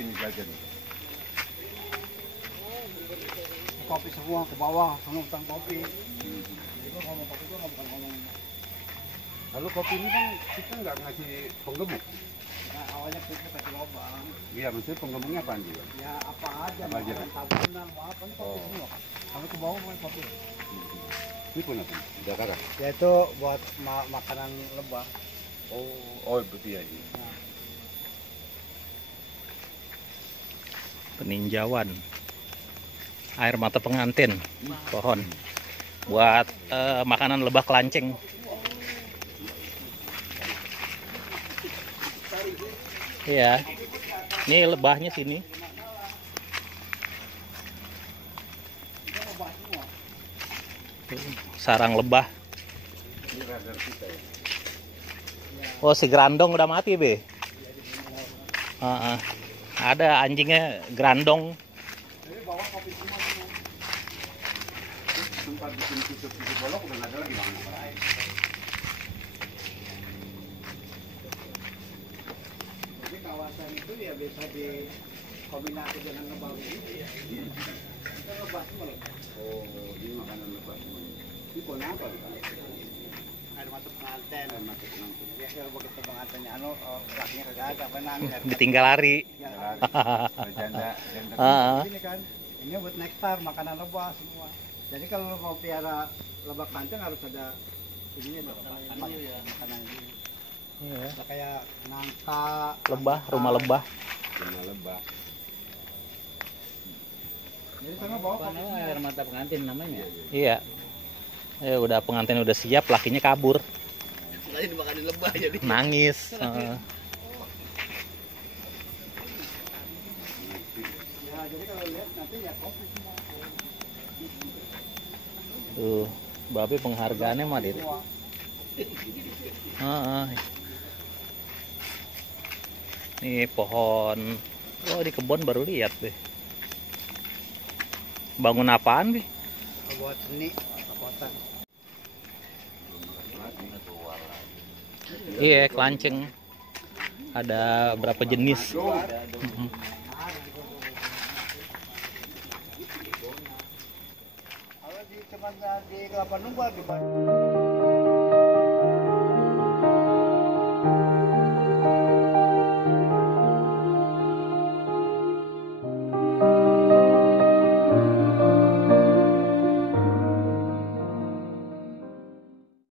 begini saja nih. Kopi semua ke bawah, sama utang kopi. Jadi gua ngomong kopi gua nggak bukan ngomong. Lalu kopi ini kan kita nggak ngasih penggemuk. Nah, awalnya kita kasih lobang. Iya, maksudnya penggemuknya apa juga? Ya apa aja, Apa aja, makanan tabunan, apa ini kopi Oh. semua. Kalau ke bawah main kopi. Ini pun apa? Jakarta. Ya itu buat makanan lebah. Oh betul ya ini. Peninjauan air mata pengantin pohon buat makanan lebah kelanceng. Iya, ini lebahnya sini. Sarang lebah. Ini radar kita ya. Oh, si grandong udah mati, Be. Ada anjingnya grandong. Jadi bawa kopi semua. Tempat bikin tutup bolong udah nggak ada lagi bang. Jadi kawasan itu ya bisa dikombinasi dengan lebah ini. Kita lebah semua. Oh, ini makanan lebah semua. Ini pohon apa Bang? Air mata pengantin. Air mata pengantin. Ya kalau begitu pengantinnya lakinya kagak ada, menang. Ditinggal lari. Janda. Ini kan, ini buat nektar, makanan lebah semua. Jadi kalau mau piara lebah kancing harus ada ininya dong, makanan ini. Iya. Kayak nangka, Lebah, rumah lebah. Rumah lebah. Jadi sana bawa kopi semua. Air mata pengantin namanya. Iya. Udah pengantin udah siap, lakinya kabur. Lagi dimakanin lebah jadi. Nangis. Ya, jadi kalau lihat nanti ya kopi semua. Tuh, babi penghargaannya mah dit. Semua. Nih pohon. Oh, di kebun baru lihat deh. Bangun apaan, Bi? Buat seni, kekuatan. Iya, kelanceng. Ada berapa jenis? Kalau di Kelapa Nunggu di